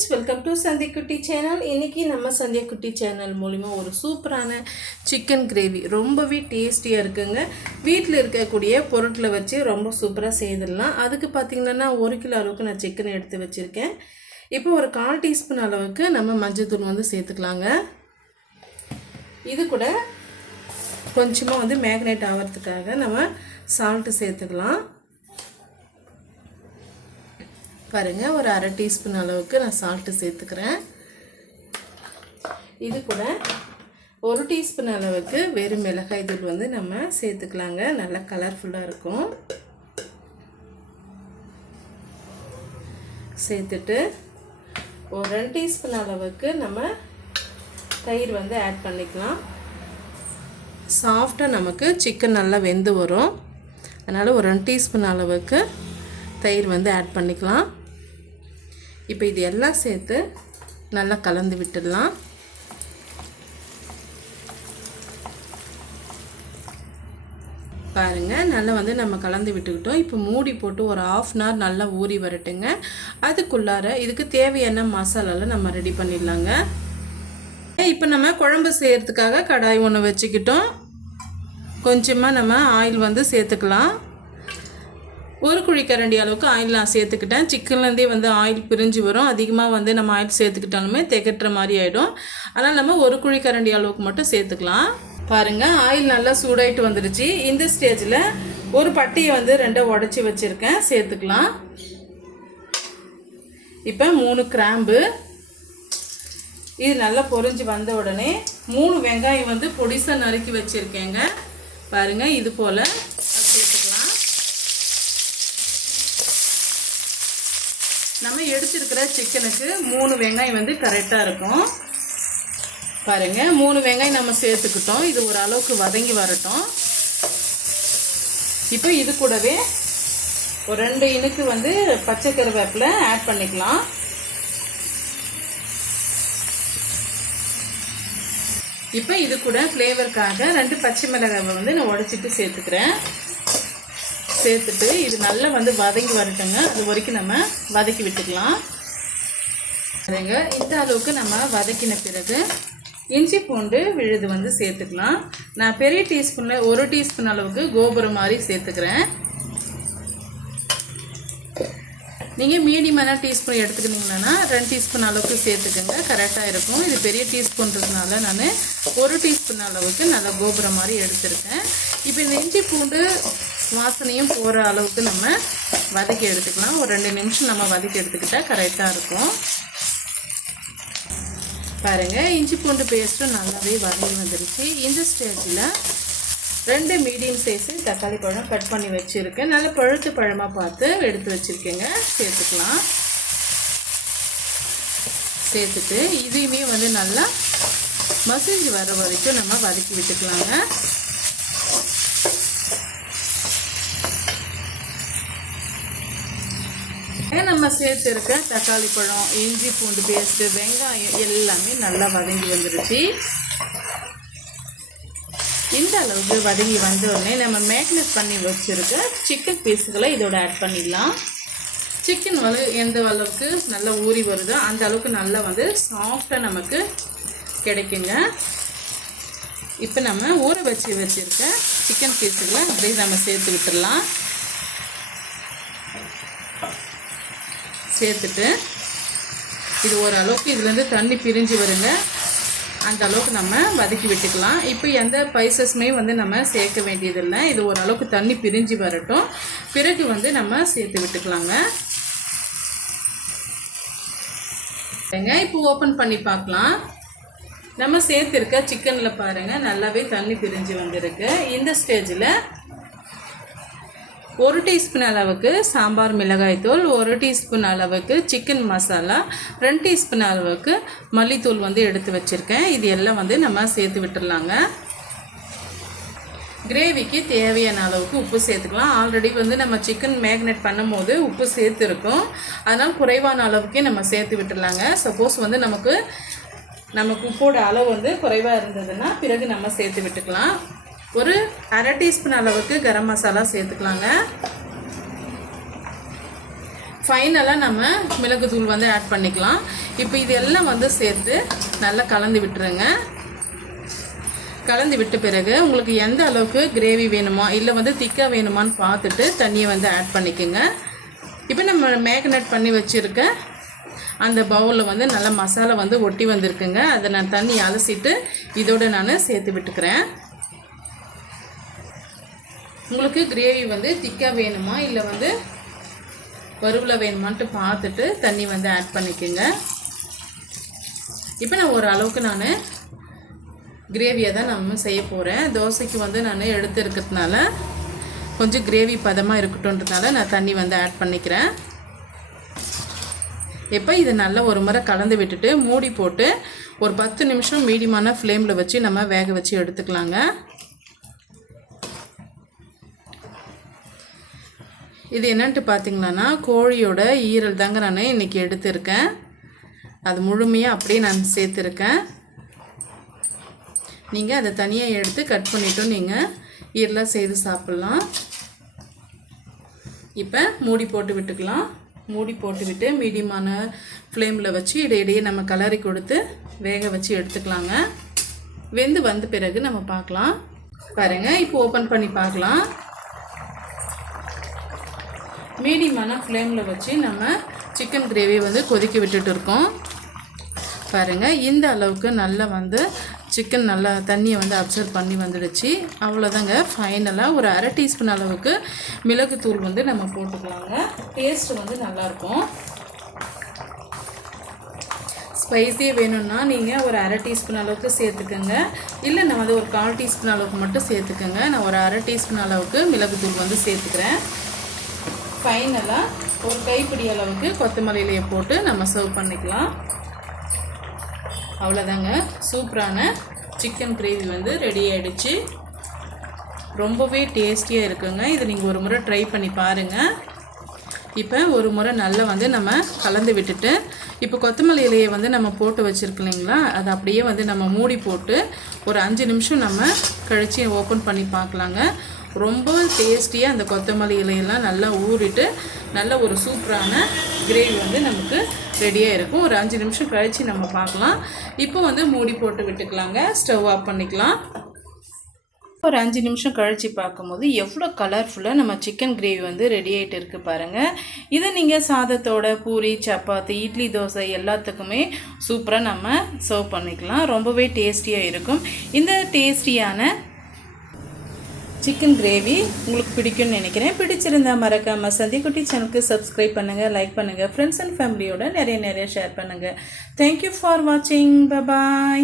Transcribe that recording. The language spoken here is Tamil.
Friends welcome to Sandhikutty channel இன்றைக்கி நம்ம சந்தியக்குட்டி சேனல் மூலிமா ஒரு சூப்பரான சிக்கன் கிரேவி ரொம்பவே டேஸ்டியாக இருக்குங்க. வீட்டில் இருக்கக்கூடிய பொருட்களை வச்சு ரொம்ப சூப்பராக செய்திடலாம். அதுக்கு பார்த்திங்கன்னா ஒரு கிலோ அளவுக்கு நான் சிக்கன் எடுத்து வச்சுருக்கேன். இப்போ ஒரு கால் டீஸ்பூன் அளவுக்கு நம்ம மஞ்சத்தூள் வந்து சேர்த்துக்கலாங்க. இது கூட கொஞ்சமாக வந்து மேக்னேட் ஆகிறதுக்காக நம்ம சால்ட்டு சேர்த்துக்கலாம். பாருங்கள் ஒரு அரை டீஸ்பூன் அளவுக்கு நான் சால்ட்டு சேர்த்துக்கிறேன். இது கூட ஒரு டீஸ்பூன் அளவுக்கு வெறும் மிளகாய் தூள் வந்து நம்ம சேர்த்துக்கலாங்க. நல்லா கலர்ஃபுல்லாக இருக்கும். சேர்த்துட்டு ஒரு ரெண்டு டீஸ்பூன் அளவுக்கு நம்ம தயிர் வந்து ஆட் பண்ணிக்கலாம். சாஃப்டாக நமக்கு சிக்கன் நல்லா வெந்து வரும். அதனால் ஒரு ரெண்டு டீஸ்பூன் அளவுக்கு தயிர் வந்து ஆட் பண்ணிக்கலாம். இப்போ இது எல்லாம் சேர்த்து நல்லா கலந்து விட்டுடலாம். பாருங்கள் நல்லா வந்து நம்ம கலந்து விட்டுக்கிட்டோம். இப்போ மூடி போட்டு ஒரு ஆஃப் அன் ஹவர் நல்லா ஊறி வரட்டுங்க. அதுக்குள்ளார இதுக்கு தேவையான மசாலாலாம் நம்ம ரெடி பண்ணிடலாங்க. இப்போ நம்ம குழம்பு செய்கிறதுக்காக கடாய் ஒன்று வச்சுக்கிட்டோம். கொஞ்சமாக நம்ம ஆயில் வந்து சேர்த்துக்கலாம். ஒரு குழிக்கரண்டி அளவுக்கு ஆயில் நான் சேர்த்துக்கிட்டேன். சிக்கன்லேருந்தே வந்து ஆயில் பிரிஞ்சு வரும். அதிகமாக வந்து நம்ம ஆயில் சேர்த்துக்கிட்டாலுமே திகட்டுற மாதிரி ஆகிடும் அதனால் நம்ம ஒரு குழிக்கரண்டி அளவுக்கு மட்டும் சேர்த்துக்கலாம். பாருங்கள் ஆயில் நல்லா சூடாயிட்டு வந்துடுச்சு. இந்த ஸ்டேஜில் ஒரு பட்டியை வந்து ரெண்டை உடச்சி வச்சுருக்கேன். சேர்த்துக்கலாம். இப்போ மூணு கிராம்பு. இது நல்லா பொரிஞ்சு வந்த உடனே மூணு வெங்காயம் வந்து பொடிசாக நறுக்கி வச்சுருக்கேங்க. பாருங்கள் இது போல் சேர்த்துக்கலாம் பொரிச்சிருக்கிற சிக்கனுக்கு மூணு வெங்காயம் வந்து கரெக்டாக இருக்கும். பாருங்கள் மூணு வெங்காயம் நம்ம சேர்த்துக்கிட்டோம். இது ஒரு அளவுக்கு வதங்கி வரட்டும். இப்போ இது கூடவே ஒரு ரெண்டு இனுக்கு வந்து பச்சை கருவேப்பில் ஆட் பண்ணிக்கலாம். இப்போ இது கூட ஃப்ளேவருக்காக ரெண்டு பச்சை மிளகாய் வந்து நான் உடச்சிட்டு சேர்த்துக்கிறேன். சேர்த்துட்டு இது நல்லா வந்து வதங்கி வரட்டுங்க. அது வரைக்கும் நம்ம வதக்கி விட்டுக்கலாம். சரிங்க இந்த அளவுக்கு நம்ம வதக்கின பிறகு இஞ்சி பூண்டு விழுது வந்து சேர்த்துக்கலாம். நான் பெரிய டீஸ்பூனில் ஒரு டீஸ்பூன் அளவுக்கு கோபுரம் மாதிரி சேர்த்துக்கிறேன். நீங்கள் மீடியமான டீஸ்பூன் எடுத்துக்கிட்டிங்கன்னா ரெண்டு டீஸ்பூன் அளவுக்கு சேர்த்துக்கோங்க. கரெக்டாக இருக்கும். இது பெரிய டீஸ்பூன்றதுனால நான் ஒரு டீஸ்பூன் அளவுக்கு நல்லா கோபுரம் மாதிரி எடுத்திருக்கேன். இப்போ இந்த இஞ்சி பூண்டு வாசனையும் போகிற அளவுக்கு நம்ம வதக்கி எடுத்துக்கலாம். ஒரு ரெண்டு நிமிஷம் நம்ம வதக்கி எடுத்துக்கிட்டால் கரெக்டாக இருக்கும். பாருங்கள் இஞ்சி பூண்டு பேஸ்ட்டும் நல்லாவே வதங்கி வந்துருச்சு. இந்த ஸ்டேஜில் ரெண்டு மீடியம் சைஸு தக்காளி பழம் கட் பண்ணி வச்சுருக்கேன். நல்லா பழுத்து பழமாக பார்த்து எடுத்து வச்சுருக்கேங்க. சேர்த்துக்கலாம். சேர்த்துட்டு இதையுமே வந்து நல்லா மசிஞ்சு வர வரைக்கும் நம்ம வதக்கி விட்டுக்கலாங்க. நம்ம சேர்த்துருக்க தக்காளி பழம் இஞ்சி பூண்டு பேஸ்ட்டு வெங்காயம் எல்லாமே நல்லா வதங்கி வந்துருச்சு. இந்த அளவுக்கு வதங்கி வந்தோடனே நம்ம மேக்னேட் பண்ணி வச்சுருக்க சிக்கன் பீஸுகளை இதோட ஆட் பண்ணிடலாம். சிக்கன் வலு எந்த அளவுக்கு நல்லா ஊறி வருதோ அந்த அளவுக்கு நல்லா வந்து சாஃப்டாக நமக்கு கிடைக்குங்க. இப்போ நம்ம ஊற வச்சு வச்சுருக்க சிக்கன் பீஸுகளை அப்படியே நம்ம சேர்த்து விட்டுடலாம். சேர்த்துட்டு இது ஓரளவுக்கு இதுலேருந்து தண்ணி பிரிஞ்சு வருங்க. அந்த அளவுக்கு நம்ம வதக்கி விட்டுக்கலாம். இப்போ எந்த பைசஸுமே வந்து நம்ம சேர்க்க வேண்டியதில்லை. இது ஓரளவுக்கு தண்ணி பிரிஞ்சு வரட்டும். பிறகு வந்து நம்ம சேர்த்து விட்டுக்கலாங்க. இப்போ ஓப்பன் பண்ணி பார்க்கலாம். நம்ம சேர்த்துருக்க சிக்கனில் பாருங்கள் நல்லாவே தண்ணி பிரிஞ்சு வந்திருக்கு. இந்த ஸ்டேஜில் ஒரு டீஸ்பூன் அளவுக்கு சாம்பார் மிளகாய்த்தூள் ஒரு டீஸ்பூன் அளவுக்கு சிக்கன் மசாலா ரெண்டு டீஸ்பூன் அளவுக்கு மல்லித்தூள் வந்து எடுத்து வச்சுருக்கேன். இது எல்லாம் வந்து நம்ம சேர்த்து விட்டுடலாங்க கிரேவிக்கு தேவையான அளவுக்கு உப்பு சேர்த்துக்கலாம். ஆல்ரெடி வந்து நம்ம சிக்கன் மேக்னேட் பண்ணும்போது உப்பு சேர்த்துருக்கோம். அதனால் குறைவான அளவுக்கே நம்ம சேர்த்து விட்டுடலாங்க சப்போஸ் வந்து நமக்கு நமக்கு உப்போட அளவு வந்து குறைவாக இருந்ததுன்னா பிறகு நம்ம சேர்த்து விட்டுக்கலாம். ஒரு அரை டீஸ்பூன் அளவுக்கு கரம் மசாலா சேர்த்துக்கலாங்க. ஃபைனலாக நம்ம மிளகுத்தூள் வந்து ஆட் பண்ணிக்கலாம். இப்போ இது எல்லாம் வந்து சேர்த்து நல்லா கலந்து விட்டுருங்க. கலந்து விட்ட பிறகு உங்களுக்கு எந்த அளவுக்கு கிரேவி வேணுமா இல்லை வந்து திக்காக வேணுமான்னு பார்த்துட்டு தண்ணியை வந்து ஆட் பண்ணிக்கோங்க. இப்போ நம்ம மேக்னேட் பண்ணி வச்சுருக்க அந்த பவுலில் வந்து நல்லா மசாலா வந்து ஒட்டி வந்திருக்குங்க. அதை நான் தண்ணி அலசிட்டு இதோட நான் சேர்த்து விட்டுக்கிறேன். உங்களுக்கு கிரேவி வந்து திக்காக வேணுமா? இல்லை வந்து வறுவில் வேணுமான்ட்டு பார்த்துட்டு தண்ணி வந்து ஆட் பண்ணிக்கோங்க. இப்போ நான் ஒரு அளவுக்கு நான் கிரேவியை தான் நம்ம செய்ய போகிறேன் தோசைக்கு வந்து நான் எடுத்து இருக்கிறதுனால கொஞ்சம் கிரேவி பதமாக இருக்கட்டும்ன்றதுனால நான் தண்ணி வந்து ஆட் பண்ணிக்கிறேன். இப்போ இதை நல்லா ஒரு முறை கலந்து விட்டுட்டு மூடி போட்டு ஒரு பத்து நிமிஷம் மீடியமான ஃப்ளேமில் வச்சு நம்ம வேக வச்சு எடுத்துக்கலாங்க. இது என்னன்ட்டு பார்த்தீங்களான்னா கோழியோட ஈரல் தாங்க நான் இன்றைக்கி எடுத்திருக்கேன். அது முழுமையாக அப்படியே நான் சேர்த்துருக்கேன். நீங்கள் அதை தனியாக எடுத்து கட் பண்ணிட்டும் நீங்கள் ஈரலாக செய்து சாப்பிட்லாம். இப்போ மூடி போட்டு விட்டுக்கலாம். மூடி போட்டுவிட்டு மீடியமான ஃப்ளேமில் வச்சு இடையிடையே நம்ம கலரி கொடுத்து வேக வச்சு எடுத்துக்கலாங்க. வெந்து வந்த பிறகு நம்ம பார்க்கலாம். பாருங்கள் இப்போ ஓப்பன் பண்ணி பார்க்கலாம். மீடியமான ஃப்ளேமில் வச்சு நம்ம சிக்கன் கிரேவி வந்து கொதிக்க விட்டுட்டு இருக்கோம். பாருங்கள் இந்த அளவுக்கு நல்லா வந்து சிக்கன் நல்லா தண்ணியை வந்து அப்சர்வ் பண்ணி வந்துடுச்சு. அவ்வளோதாங்க ஃபைனலாக ஒரு அரை டீஸ்பூன் அளவுக்கு மிளகுத்தூள் வந்து நம்ம போட்டுக்கலாங்க. டேஸ்ட் வந்து நல்லாயிருக்கும். ஸ்பைஸியே வேணும்னா நீங்கள் ஒரு அரை டீஸ்பூன் அளவுக்கு சேர்த்துக்கோங்க. இல்லை நான் வந்து ஒரு கால் டீஸ்பூன் அளவுக்கு மட்டும் சேர்த்துக்கோங்க. நான் ஒரு அரை டீஸ்பூன் அளவுக்கு மிளகுத்தூள் வந்து சேர்த்துக்கிறேன். ஃபைனலாக ஒரு கைப்பிடி அளவுக்கு கொத்தமல்லியிலையை போட்டு நம்ம சர்வ் பண்ணிக்கலாம். அவ்வளோதாங்க சூப்பரான சிக்கன் கிரேவி வந்து ரெடி ஆகிடுச்சு ரொம்பவே டேஸ்டியாக இருக்குங்க. இதை நீங்கள் ஒரு முறை ட்ரை பண்ணி பாருங்கள் இப்போ ஒரு முறை நல்லா வந்து நம்ம கலந்து விட்டுட்டு இப்போ கொத்தமல்லி இலையை வந்து நம்ம போட்டு வச்சுருக்கு இல்லைங்களா? அதை அப்படியே வந்து நம்ம மூடி போட்டு ஒரு அஞ்சு நிமிஷம் நம்ம கழித்து ஓப்பன் பண்ணி பார்க்கலாங்க. ரொம்ப டேஸ்டியாக அந்த கொத்தமல்லி இலையெல்லாம் நல்லா ஊறிட்டு நல்ல ஒரு சூப்பரான கிரேவி வந்து நமக்கு ரெடியாக இருக்கும். ஒரு அஞ்சு நிமிஷம் கழித்து நம்ம பார்க்கலாம். இப்போ வந்து மூடி போட்டு விட்டுக்கலாங்க. ஸ்டவ் ஆஃப் பண்ணிக்கலாம். ஒரு அஞ்சு நிமிஷம் கழித்து பார்க்கும்போது எவ்வளோ கலர்ஃபுல்லாக நம்ம சிக்கன் கிரேவி வந்து ரெடி ஆகிட்டு இருக்குது பாருங்கள் இதை நீங்கள் சாதத்தோட பூரி சப்பாத்தி இட்லி தோசை எல்லாத்துக்குமே சூப்பராக நம்ம சர்வ் பண்ணிக்கலாம். ரொம்பவே டேஸ்டியாக இருக்கும். இந்த டேஸ்டியான சிக்கன் கிரேவி உங்களுக்கு பிடிக்கும்னு நினைக்கிறேன். பிடிச்சிருந்தா மறக்காமல் சந்திக்குட்டி சேனலுக்கு சப்ஸ்கிரைப் பண்ணுங்கள் லைக் பண்ணுங்கள் ஃப்ரெண்ட்ஸ் அண்ட் ஃபேமிலியோட நிறைய நிறைய ஷேர் பண்ணுங்கள் தேங்க்யூ ஃபார் வாட்சிங் பபாய்